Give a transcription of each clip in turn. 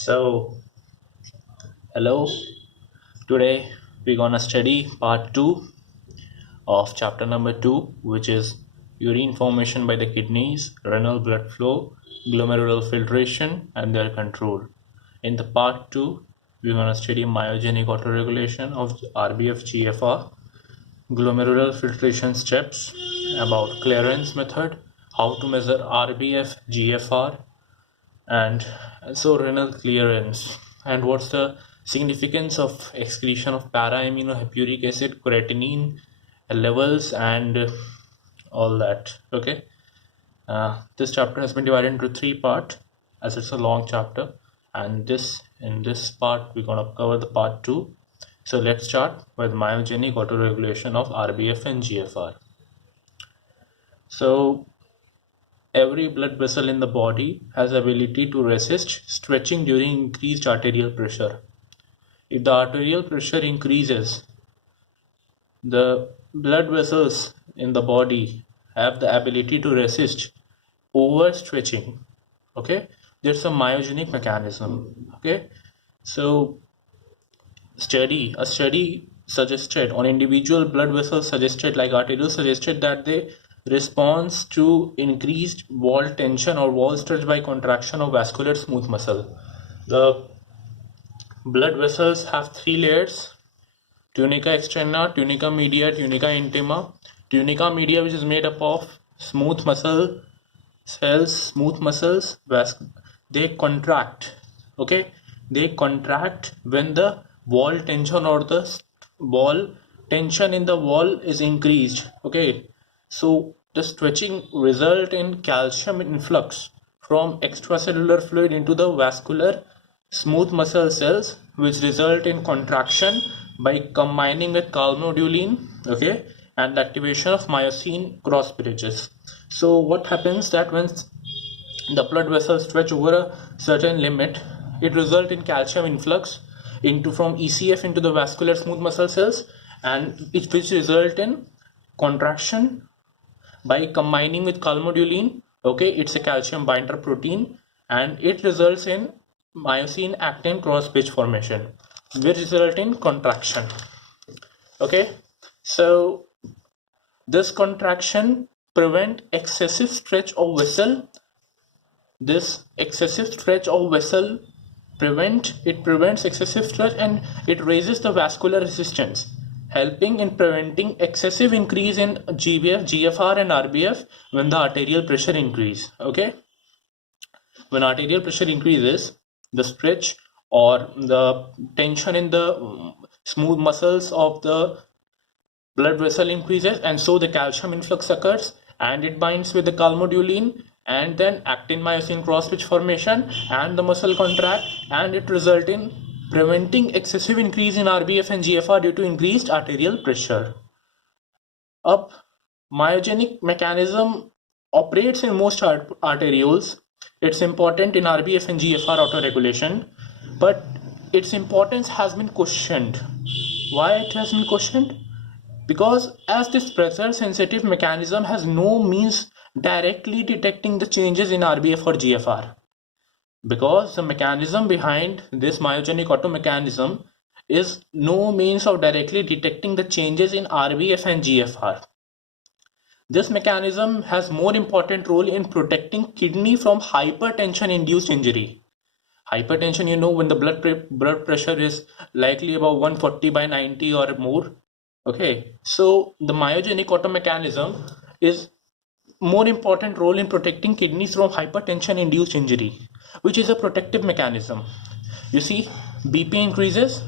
So, hello. Today we're gonna study part 2 of chapter number 2, which is urine formation by the kidneys, renal blood flow, glomerular filtration, and their control. In the part 2, we're gonna study myogenic autoregulation of RBF GFR, glomerular filtration steps, about clearance method, how to measure RBF GFR, and so renal clearance, and what's the significance of excretion of para-aminohippuric acid, creatinine levels, and all that. Okay, this chapter has been divided into 3 parts as it's a long chapter, and this in this part we're going to cover the part 2. So let's start with myogenic autoregulation of RBF and GFR. So every blood vessel in the body has ability to resist stretching during increased arterial pressure. If the arterial pressure increases, the blood vessels in the body have the ability to resist overstretching. Okay, there's a myogenic mechanism. Okay, so a study suggested on individual blood vessels suggested, like arterioles, suggested that they responds to increased wall tension or wall stretch by contraction of vascular smooth muscle. The blood vessels have 3 layers: tunica externa, tunica media, tunica intima. Tunica media, which is made up of smooth muscle cells, smooth muscles, they contract. Okay, they contract when the wall tension or the wall tension in the wall is increased. Okay, so the stretching result in calcium influx from extracellular fluid into the vascular smooth muscle cells, which result in contraction by combining with calmodulin. Okay, and the activation of myosin cross bridges. So what happens that when the blood vessels stretch over a certain limit, it results in calcium influx into from ECF into the vascular smooth muscle cells, and which result in contraction by combining with calmodulin. Okay, it's a calcium binder protein, and it results in myosin actin cross bridge formation, which result in contraction. Okay, so this contraction prevent excessive stretch of vessel. This excessive stretch of vessel prevents excessive stretch, and it raises the vascular resistance, helping in preventing excessive increase in GBF, GFR, and RBF when the arterial pressure increase. Okay, when arterial pressure increases, the stretch or the tension in the smooth muscles of the blood vessel increases, and so the calcium influx occurs, and it binds with the calmodulin, and then actin myosin cross bridge formation, and the muscle contract, and it result in preventing excessive increase in RBF and GFR due to increased arterial pressure. Up, myogenic mechanism operates in most arterioles. It's important in RBF and GFR autoregulation, but its importance has been questioned. Why it has been questioned? Because as this pressure sensitive mechanism has no means directly detecting the changes in RBF or GFR. Because the mechanism behind this myogenic auto mechanism is no means of directly detecting the changes in RBF and GFR. This mechanism has more important role in protecting kidney from hypertension induced injury. Hypertension, when the blood pressure is likely about 140/90 or more. Okay, so the myogenic auto mechanism is more important role in protecting kidneys from hypertension induced injury, which is a protective mechanism. You see, BP increases,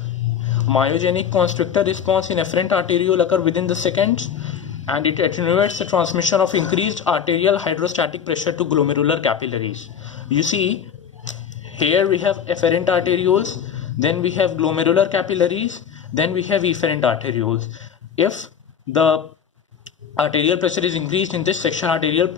myogenic constrictor response in efferent arteriole occur within the seconds, and it attenuates the transmission of increased arterial hydrostatic pressure to glomerular capillaries. You see, here we have efferent arterioles, then we have glomerular capillaries, then we have efferent arterioles. If the arterial pressure is increased in this section, arteriole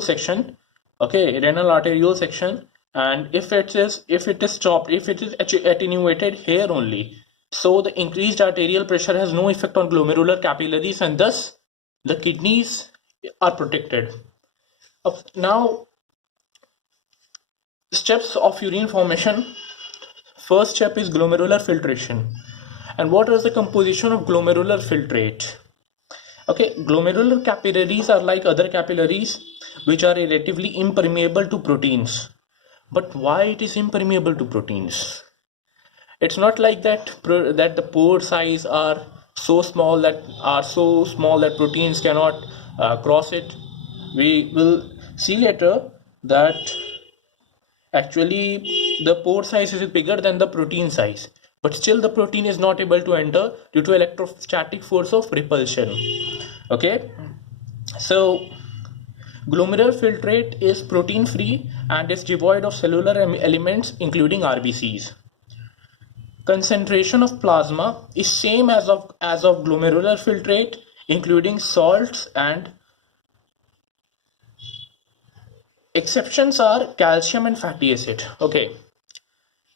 section, okay, renal arteriole section, and if it is stopped, if it is attenuated here only, so the increased arterial pressure has no effect on glomerular capillaries, and thus the kidneys are protected. Now Steps of urine formation. First step is glomerular filtration. And what is the composition of glomerular filtrate? Okay, glomerular capillaries are like other capillaries which are relatively impermeable to proteins. But why it is impermeable to proteins? It's not like that the pore size are so small that proteins cannot cross it. We will see later that actually the pore size is bigger than the protein size, but still the protein is not able to enter due to electrostatic force of repulsion. Okay, so glomerular filtrate is protein free and is devoid of cellular elements including RBCs. Concentration of plasma is same as of glomerular filtrate, including salts, and exceptions are calcium and fatty acid. Okay,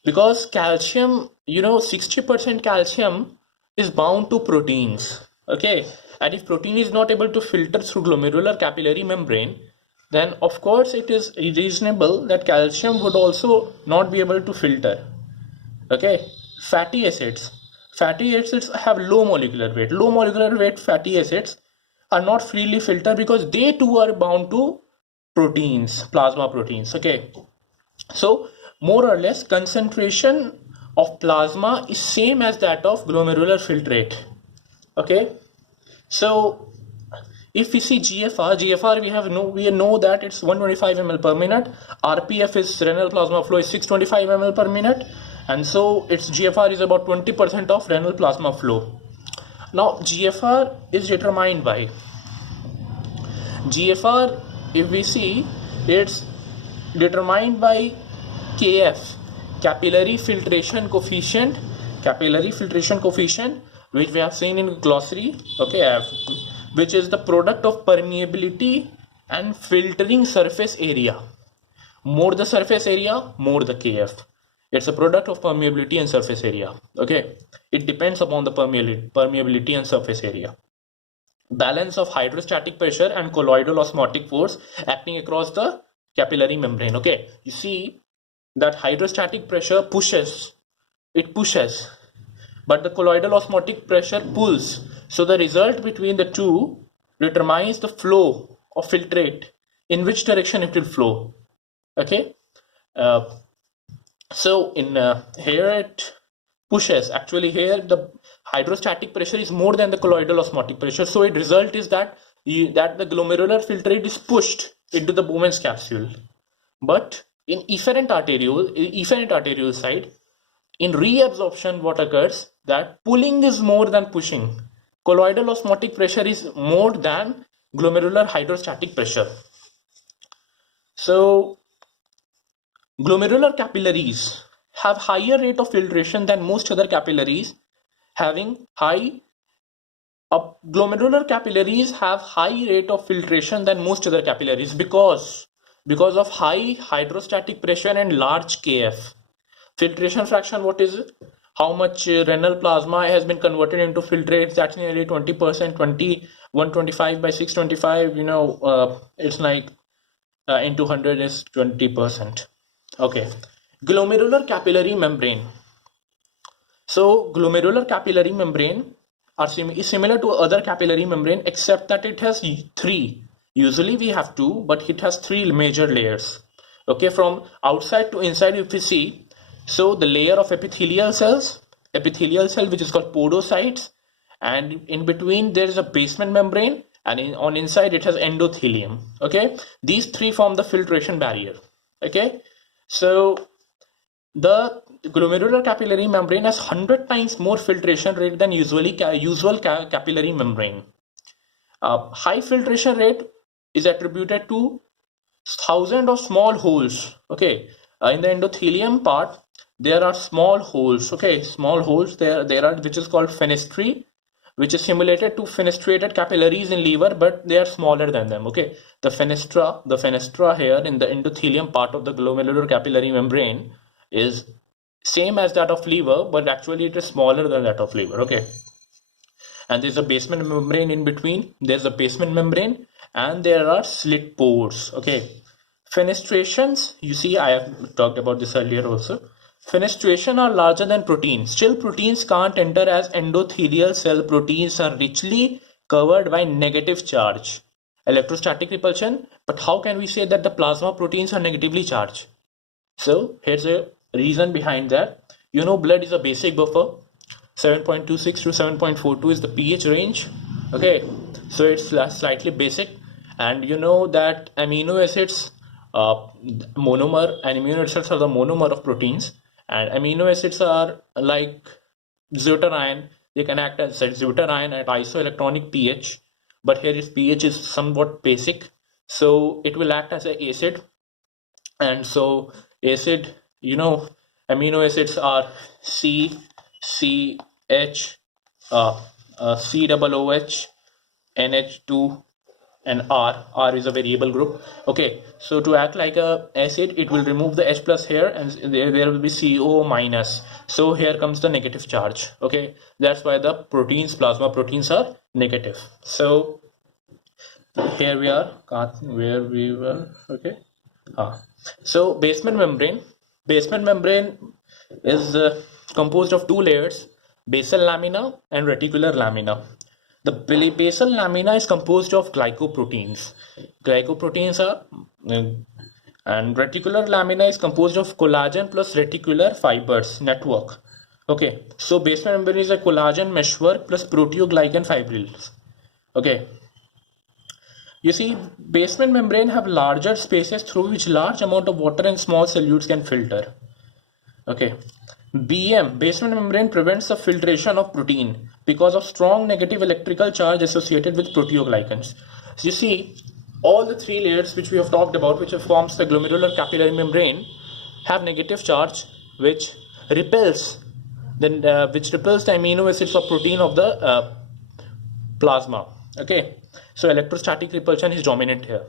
because calcium, 60% calcium is bound to proteins. Okay, and if protein is not able to filter through glomerular capillary membrane, then of course it is reasonable that calcium would also not be able to filter. Okay, fatty acids have low molecular weight fatty acids are not freely filtered because they too are bound to proteins, plasma proteins. Okay, so more or less concentration of plasma is same as that of glomerular filtrate. Okay, so if we see GFR, we know that it's 125 ml per minute. RPF is renal plasma flow is 625 ml per minute, and so its GFR is about 20% of renal plasma flow. Now GFR is determined by if we see, it's determined by KF, capillary filtration coefficient, which we have seen in glossary. Okay, which is the product of permeability and filtering surface area. More the surface area, more the KF. It's a product of permeability and surface area. Okay, it depends upon the permeability and surface area. Balance of hydrostatic pressure and colloidal osmotic force acting across the capillary membrane. Okay, you see that hydrostatic pressure pushes, but the colloidal osmotic pressure pulls. So the result between the two determines the flow of filtrate, in which direction it will flow. Okay, so in here it pushes. Actually here the hydrostatic pressure is more than the colloidal osmotic pressure, so its result is that the glomerular filtrate is pushed into the Bowman's capsule. But in efferent arteriole side, in reabsorption, what occurs that pulling is more than pushing. Colloidal osmotic pressure is more than glomerular hydrostatic pressure. So glomerular capillaries have higher rate of filtration than most other capillaries. Glomerular capillaries have high rate of filtration than most other capillaries because of high hydrostatic pressure and large KF. Filtration fraction, what is it? How much renal plasma has been converted into filtrates? That's nearly 20%. 125 by 625, it's like into 100 is 20%. Okay, glomerular capillary membrane. So glomerular capillary membrane is similar to other capillary membrane, except that it has three. Usually we have two, but it has three major layers. Okay, from outside to inside, if we see, so the layer of epithelial cell which is called podocytes, and in between there is a basement membrane, and on inside it has endothelium. Okay, these three form the filtration barrier. Okay, so the glomerular capillary membrane has 100 times more filtration rate than usual capillary membrane. High filtration rate is attributed to thousands of small holes. Okay, in the endothelium part there are small holes. Okay, small holes there are, which is called fenestrae, which is similar to fenestrated capillaries in liver, but they are smaller than them. Okay, the fenestra here in the endothelium part of the glomerular capillary membrane is same as that of liver, but actually it is smaller than that of liver. Okay, and there's a basement membrane in between. There's a basement membrane and there are slit pores. Okay, Fenestrations, you see, I have talked about this earlier also. Fenestration are larger than proteins. Still, proteins can't enter as endothelial cell. Proteins are richly covered by negative charge. Electrostatic repulsion, but how can we say that the plasma proteins are negatively charged? So here's a reason behind that. You know, blood is a basic buffer. 7.26 to 7.42 is the pH range. Okay, so it's slightly basic, and you know that amino acids, monomer, and amino acids are the monomer of proteins, and amino acids are like deuterion. They can act as deuterion at isoelectronic pH, but here its pH is somewhat basic, so it will act as an acid. And so acid, you know, amino acids are C, C, H, C double OH, NH2, and R. R is a variable group. Okay, so to act like a acid, it will remove the H plus here, and there will be CO minus. So here comes the negative charge. Okay, that's why the proteins, plasma proteins, are negative. So here we are, where we were. Okay. So basement membrane is composed of two layers, basal lamina and reticular lamina. The basal lamina is composed of glycoproteins. Glycoproteins are, and reticular lamina is composed of collagen plus reticular fibers network. Okay, so basement membrane is a collagen meshwork plus proteoglycan fibrils. Okay. You see, basement membrane have larger spaces through which large amount of water and small solutes can filter. Okay. Basement membrane prevents the filtration of protein because of strong negative electrical charge associated with proteoglycans. So you see, all the three layers which we have talked about, which forms the glomerular capillary membrane, have negative charge which repels the amino acids of protein of the plasma. Okay, so electrostatic repulsion is dominant here.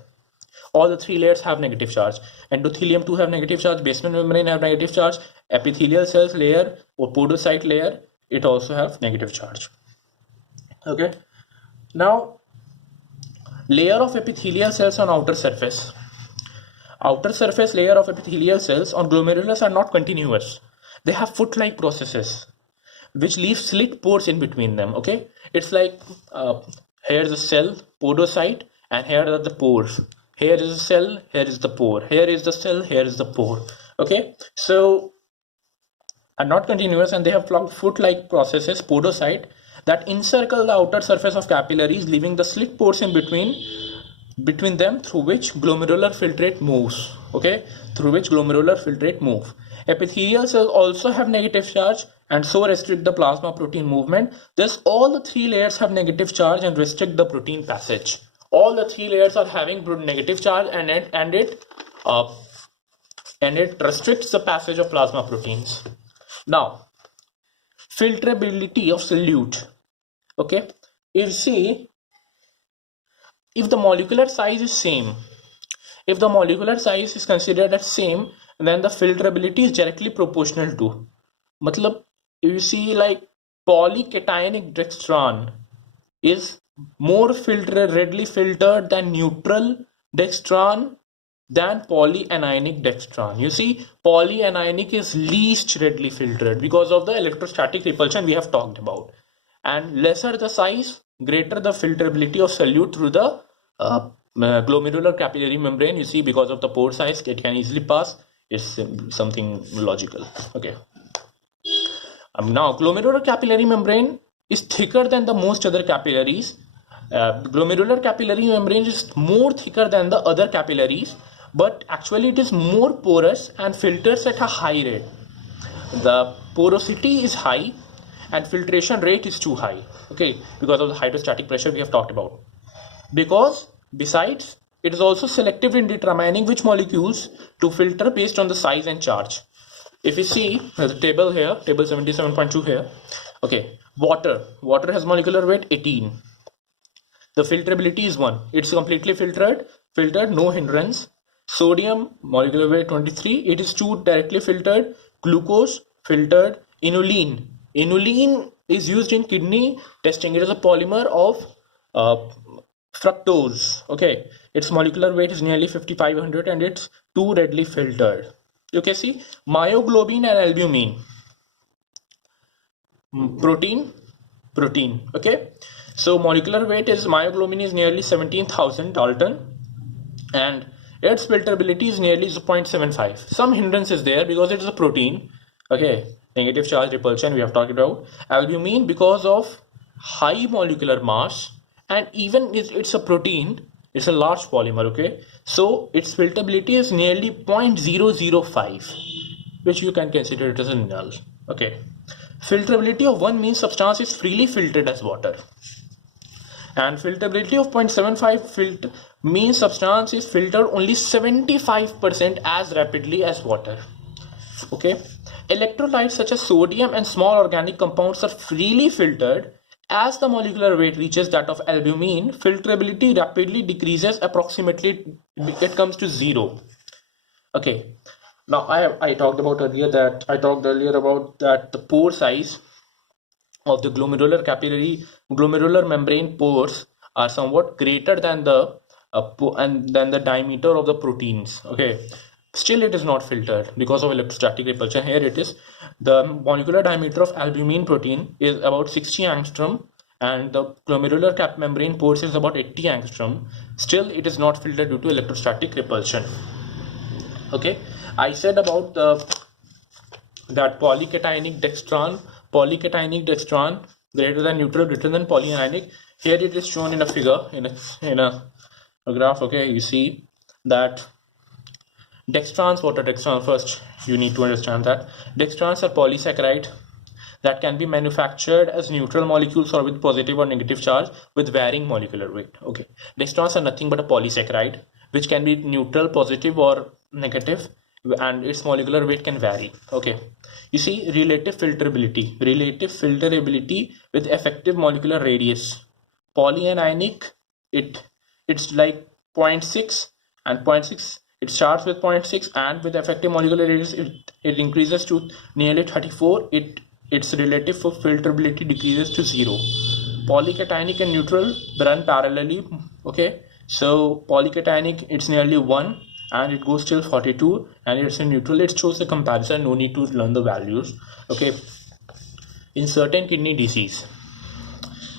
All the three layers have negative charge. Endothelium 2 have negative charge, basement membrane have negative charge, epithelial cells layer or podocyte layer, it also have negative charge. Okay, now layer of epithelial cells on outer surface. Outer surface layer of epithelial cells on glomerulus are not continuous. They have foot-like processes which leave slit pores in between them. Okay, it's like here's a cell, podocyte, and here are the pores. Here is a cell, here is the pore. Here is the cell, here is the pore. Okay, so are not continuous, and they have foot-like processes, podocyte, that encircle the outer surface of capillaries, leaving the slit pores in between them through which glomerular filtrate moves. Okay, through which glomerular filtrate move. Epithelial cells also have negative charge and so restrict the plasma protein movement. Thus, all the three layers have negative charge and restrict the protein passage. All the three layers are having negative charge, and it restricts the passage of plasma proteins. Now, filtrability of solute. Okay, if the molecular size is same, if the molecular size is considered as same, then the filtrability is directly proportional to. Matlab, you see, like polycationic dextran is more readily filtered than neutral dextran than polyanionic dextran. You see, polyanionic is least readily filtered because of the electrostatic repulsion we have talked about. And lesser the size, greater the filterability of solute through the glomerular capillary membrane. You see, because of the pore size, it can easily pass. It's something logical. Okay. Now, glomerular capillary membrane is thicker than the most other capillaries. Glomerular capillary membrane is more thicker than the other capillaries, but actually it is more porous and filters at a high rate. The porosity is high and filtration rate is too high. Okay, because of the hydrostatic pressure we have talked about. Because besides, it is also selective in determining which molecules to filter based on the size and charge. If you see the table here, table 77.2 here. Okay, water has molecular weight 18. The filtrability is 1. It's completely filtered, no hindrance. Sodium, molecular weight 23. It is 2, directly filtered. Glucose, filtered. Inulin is used in kidney testing. It is a polymer of fructose. Okay, its molecular weight is nearly 5500 and it's too readily filtered. You can see myoglobin and albumin. Protein. Okay, so molecular weight is myoglobin is nearly 17,000 Dalton and its filterability is nearly 0.75. Some hindrance is there because it is a protein. Okay, negative charge repulsion we have talked about. Albumin because of high molecular mass, and even it's a protein, it's a large polymer. Okay, so its filterability is nearly 0.005, which you can consider it as a null. Okay, filterability of one mean substance is freely filtered as water, and filterability of 0.75 mean substance is filtered only 75% as rapidly as water. Okay, electrolytes such as sodium and small organic compounds are freely filtered. As the molecular weight reaches that of albumin, filterability rapidly decreases, approximately it comes to 0. Okay, now I talked earlier about that the pore size of the glomerular membrane pores are somewhat greater than the diameter of the proteins. Okay, still it is not filtered because of electrostatic repulsion. Here it is, the molecular diameter of albumin protein is about 60 angstrom and the glomerular cap membrane pores is about 80 angstrom. Still it is not filtered due to electrostatic repulsion. Okay, I said about that polycationic dextran greater than neutral, greater than polyanionic. Here it is shown in a figure, in a graph. Okay, you see that dextrans, what are dextrans? First you need to understand that dextrans are polysaccharide that can be manufactured as neutral molecules or with positive or negative charge with varying molecular weight. Okay, dextrans are nothing but a polysaccharide which can be neutral, positive or negative, and its molecular weight can vary. Okay, you see relative filterability with effective molecular radius. Polyanionic, it's like 0.6 and 0.6, it starts with 0.6 and with effective molecular radius it increases to nearly 34. Its relative filterability decreases to 0. Polycationic and neutral run parallelly. Okay, so polycationic it's nearly 1 and it goes till 42, and it's in neutral. It shows the comparison, no need to learn the values. Okay, in certain kidney disease,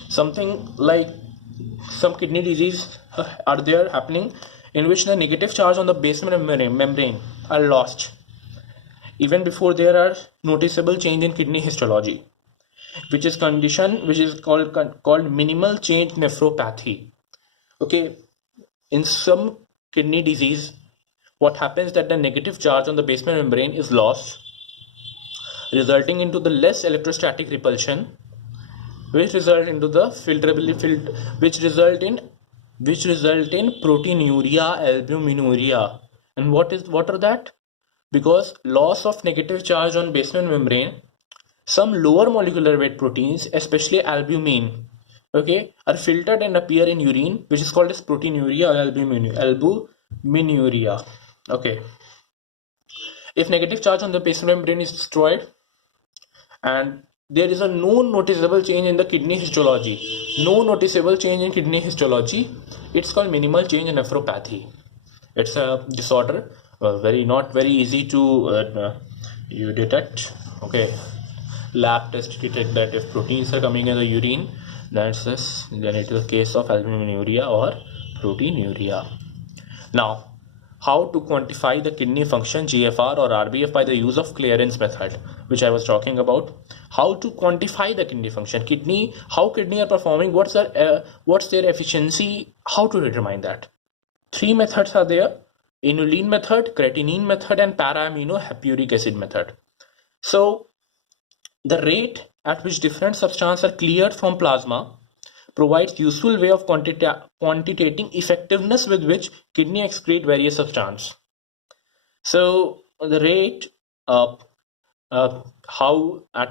something like some kidney disease are there happening in which the negative charge on the basement membrane are lost even before there are noticeable change in kidney histology, which is called minimal change nephropathy. Okay, in some kidney disease, what happens that the negative charge on the basement membrane is lost, resulting into the less electrostatic repulsion, which result into the which result in proteinuria, albuminuria. And what are that? Because loss of negative charge on basement membrane, some lower molecular weight proteins, especially albumin, okay, are filtered and appear in urine, which is called as proteinuria or albuminuria. Okay, if negative charge on the basement membrane is destroyed and there is no noticeable change in the kidney histology, it's called minimal change in nephropathy. It's a disorder, not very easy to you detect. Okay, lab test detect that if proteins are coming in the urine, then it is a case of albuminuria or proteinuria. Now, how to quantify the kidney function GFR or RBF by the use of clearance method, which I was talking about. How to quantify the kidney function, how kidney are performing, what's their efficiency, how to determine that. 3 methods are there: Inulin method, creatinine method, and para-aminohapuric acid method. So the rate at which different substances are cleared from plasma provides useful way of quantitating effectiveness with which kidney excrete various substances. So the rate at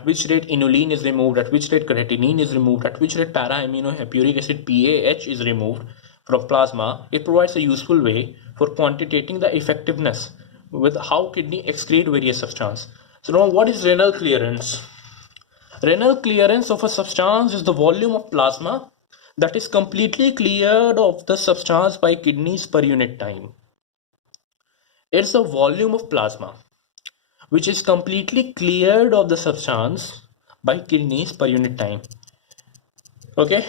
which rate inulin is removed, at which rate creatinine is removed, at which rate para-aminohapuric acid PAH is removed from plasma, it provides a useful way for quantitating the effectiveness with how kidney excrete various substances. So now what is renal clearance? Renal clearance of a substance is the volume of plasma that is completely cleared of the substance by kidneys per unit time. It's the volume of plasma which is completely cleared of the substance by kidneys per unit time. Okay,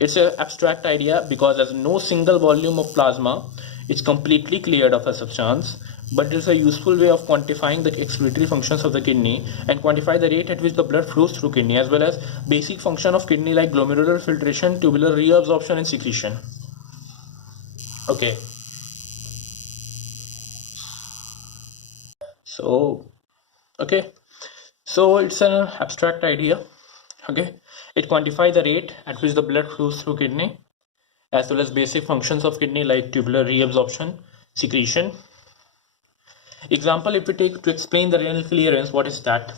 it's an abstract idea because there's no single volume of plasma. It's completely cleared of a substance, but it's a useful way of quantifying the excretory functions of the kidney and quantify the rate at which the blood flows through kidney, as well as basic function of kidney like glomerular filtration, tubular reabsorption and secretion. Okay, so it's an abstract idea. Okay, it quantifies the rate at which the blood flows through kidney, as well as basic functions of kidney like tubular reabsorption, secretion. Example, if we take to explain the renal clearance, what is that?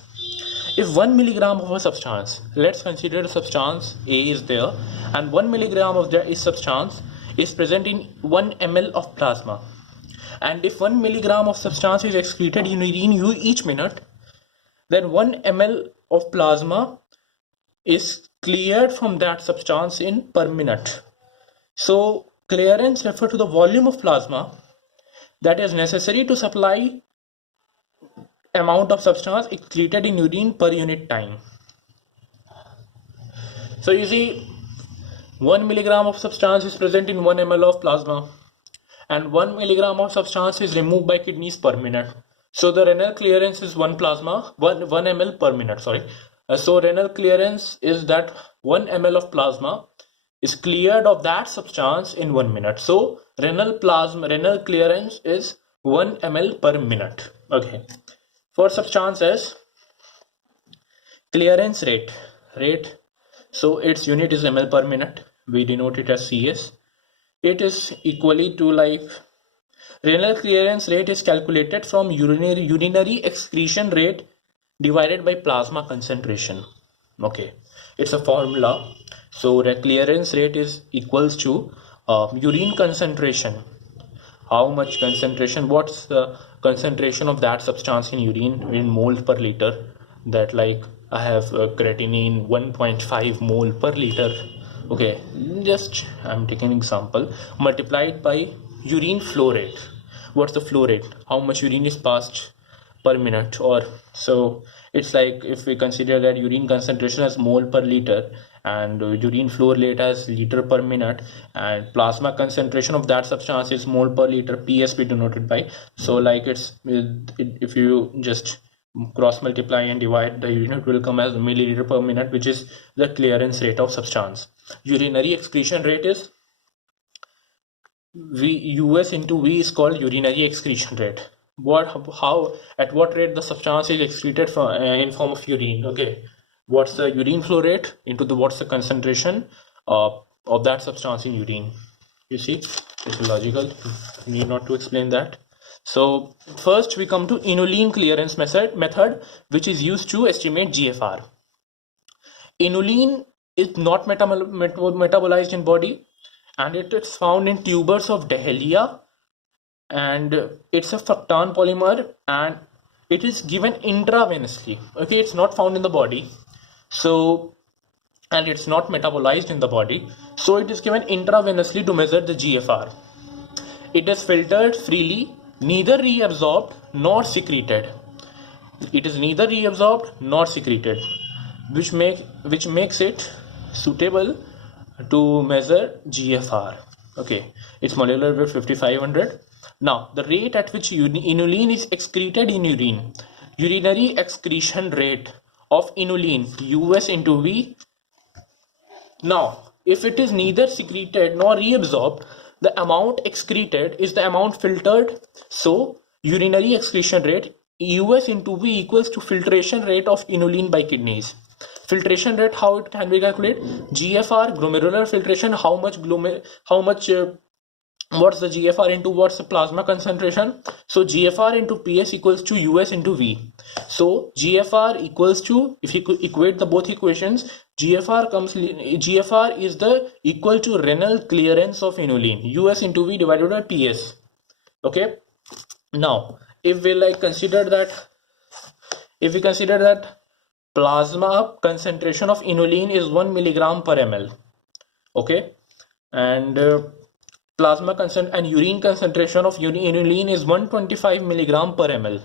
If 1 milligram of a substance, let's consider substance A is there, and 1 milligram of that substance is present in 1 ml of plasma, and if 1 milligram of substance is excreted in urine each minute, then 1 ml of plasma is cleared from that substance in per minute. So clearance refers to the volume of plasma that is necessary to supply amount of substance excreted in urine per unit time. So you see, 1 milligram of substance is present in 1 ml of plasma, and 1 milligram of substance is removed by kidneys per minute. So the renal clearance is 1 ml per minute. So renal clearance is that 1 ml of plasma is cleared of that substance in 1 minute. So renal clearance is 1 ml per minute. Okay. For substance S, clearance rate. So its unit is ml per minute. We denote it as CS. It is equally to like renal clearance rate is calculated from urinary excretion rate divided by plasma concentration. Okay, it's a formula. So clearance rate is equals to urine concentration. How much concentration? What's the concentration of that substance in urine in moles per liter? That like I have creatinine 1.5 mole per liter. Okay, just I'm taking an example, multiplied by urine flow rate. What's the flow rate? How much urine is passed per minute? Or so it's like if we consider that urine concentration as mole per liter and urine flow rate as liter per minute, and plasma concentration of that substance is mole per liter, PSP denoted by. So like if you just cross multiply and divide, the unit will come as milliliter per minute, which is the clearance rate of substance. Urinary excretion rate is US into V is called urinary excretion rate. At what rate the substance is excreted in form of urine. Okay, what's the urine flow rate into what's the concentration of that substance in urine. You see, it's logical, need not to explain that. So first we come to Inulin clearance method, which is used to estimate GFR. Inulin is not metabolized in body, and it is found in tubers of Dahlia, and it's a fructan polymer, and it is given intravenously. Okay, it's not found in the body, so, and it's not metabolized in the body, so it is given intravenously to measure the GFR. It is filtered freely, neither reabsorbed nor secreted. It is neither reabsorbed nor secreted, which makes it suitable to measure GFR. Okay, its molecular weight 5500. Now the rate at which inulin is excreted in urine, urinary excretion rate of inulin, US into V. Now if it is neither secreted nor reabsorbed, the amount excreted is the amount filtered. So urinary excretion rate US into V equals to filtration rate of inulin by kidneys. Filtration rate, how it can be calculated? GFR, glomerular filtration, what's the GFR into what's the plasma concentration? So GFR into PS equals to US into V. So GFR equals to, if you equate the both equations, GFR is the equal to renal clearance of inulin, US into V divided by PS. Okay. Now if we consider that plasma concentration of inulin is 1 milligram per ml. Okay, and plasma concent and urine concentration of inulin is 125 milligram per ml,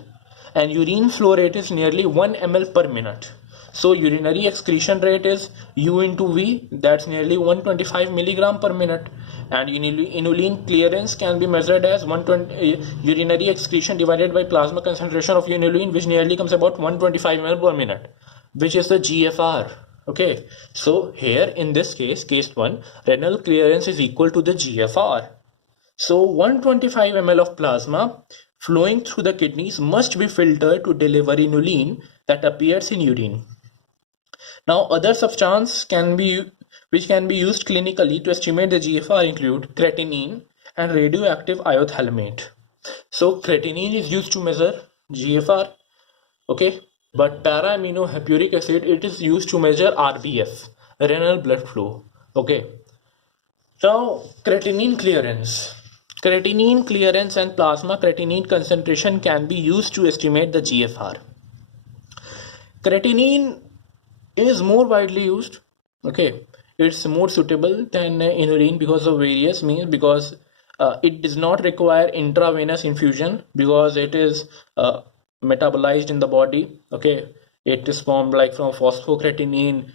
and urine flow rate is nearly 1 ml per minute. So urinary excretion rate is U into V, that's nearly 125 milligram per minute, and inulin clearance can be measured as 120 urinary excretion divided by plasma concentration of inulin, which nearly comes about 125 ml per minute, which is the GFR. Okay, so here in this case 1, renal clearance is equal to the GFR. So 125 ml of plasma flowing through the kidneys must be filtered to deliver inulin that appears in urine. Now other substances which can be used clinically to estimate the GFR include creatinine and radioactive iothalamate. So creatinine is used to measure GFR, okay, but para-aminohapuric acid, it is used to measure RBF, renal blood flow. Okay, now creatinine clearance and plasma creatinine concentration can be used to estimate the GFR. Creatinine is more widely used. Okay, it's more suitable than inulin because of various means, because it does not require intravenous infusion, because it is metabolized in the body. Okay, it is formed like from phosphocreatinine.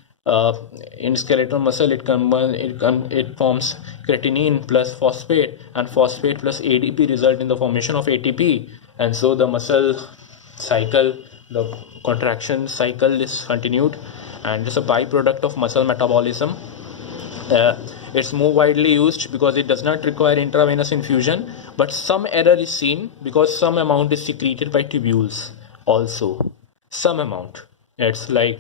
In skeletal muscle, it forms creatinine plus phosphate, and phosphate plus ADP result in the formation of ATP, and so the muscle cycle, the contraction cycle is continued, and it's a byproduct of muscle metabolism. It's more widely used because it does not require intravenous infusion, but some error is seen because some amount is secreted by tubules also. Some amount, it's like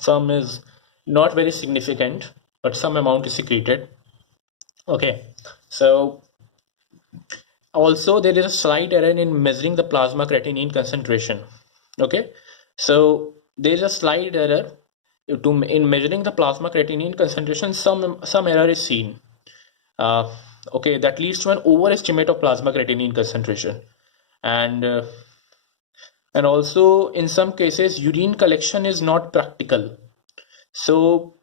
some is not very significant, but some amount is secreted. Okay, so also there is a slight error in measuring the plasma creatinine concentration. Okay, so there is a slight error in measuring the plasma creatinine concentration. Some error is seen. Okay, that leads to an overestimate of plasma creatinine concentration, and also in some cases urine collection is not practical. So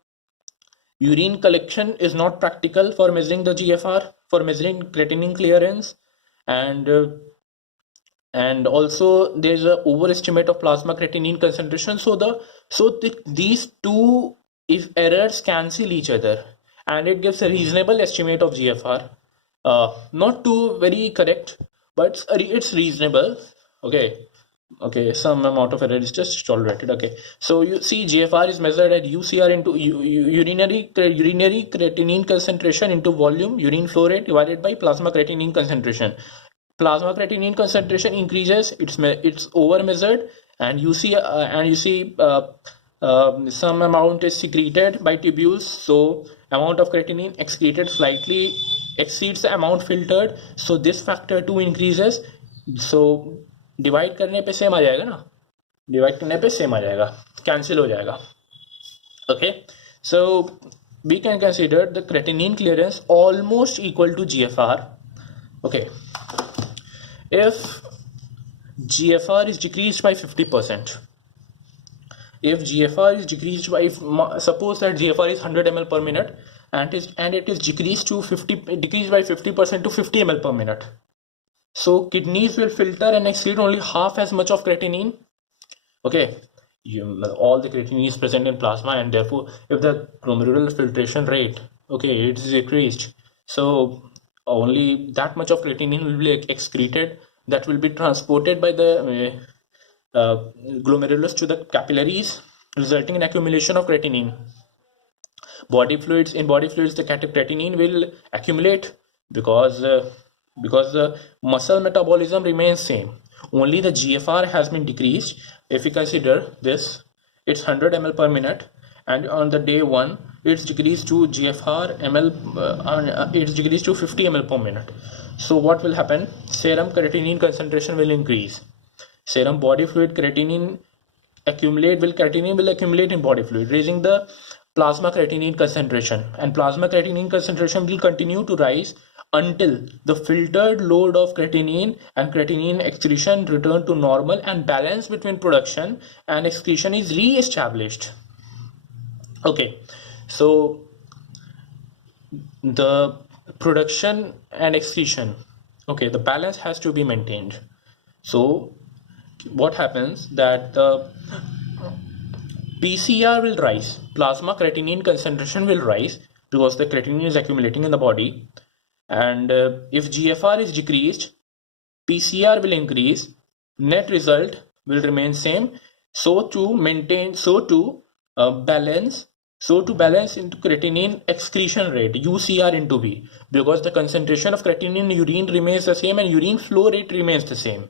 urine collection is not practical for measuring the GFR, for measuring creatinine clearance, and also there's a overestimate of plasma creatinine concentration. These two, if errors cancel each other, and it gives a reasonable estimate of GFR, not too very correct, but it's reasonable. Okay, some amount of error is just tolerated. Okay, so you see GFR is measured at UCR into urinary creatinine concentration into volume, urine flow rate divided by plasma creatinine concentration. Plasma creatinine concentration increases, it's over measured, and you see some amount is secreted by tubules, so amount of creatinine excreted slightly exceeds the amount filtered, so this factor 2 increases. So divide करने पे same आ जाएगा ना, divide करने पे same आ जाएगा, cancel हो जाएगा. Okay, so we can consider the creatinine clearance almost equal to GFR. Okay, if GFR is decreased by 50%, if GFR is decreased by, suppose that GFR is 100 ml per minute, and it is decreased by 50% to 50 ml per minute. So kidneys will filter and excrete only half as much of creatinine. Okay, all the creatinine is present in plasma, and therefore if the glomerular filtration rate, okay, it is decreased, so only that much of creatinine will be excreted, that will be transported by the glomerulus to the capillaries, resulting in accumulation of creatinine. In body fluids, the creatinine will accumulate because the muscle metabolism remains same, only the GFR has been decreased. If we consider this, it's 100 ml per minute, and on the day 1 it's decreased to GFR ml, it's decreased to 50 ml per minute. So what will happen? Serum creatinine concentration will increase. Serum body fluid creatinine will accumulate in body fluid, raising the plasma creatinine concentration, and plasma creatinine concentration will continue to rise until the filtered load of creatinine and creatinine excretion return to normal, and balance between production and excretion is re-established. Okay, so the production and excretion, okay, the balance has to be maintained. So what happens that the PCR will rise, plasma creatinine concentration will rise because the creatinine is accumulating in the body, and if GFR is decreased, PCR will increase, net result will remain same. So to maintain, balance, to balance into creatinine excretion rate, UCR into V, because the concentration of creatinine in urine remains the same and urine flow rate remains the same.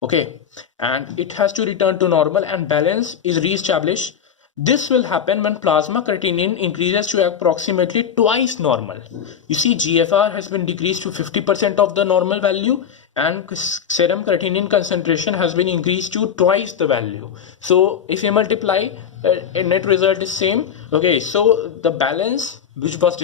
Okay, and it has to return to normal and balance is re-established. This will happen when plasma creatinine increases to approximately twice normal. You see, GFR has been decreased to 50% of the normal value, and serum creatinine concentration has been increased to twice the value. So if you multiply, a net result is same. Okay, so the balance which was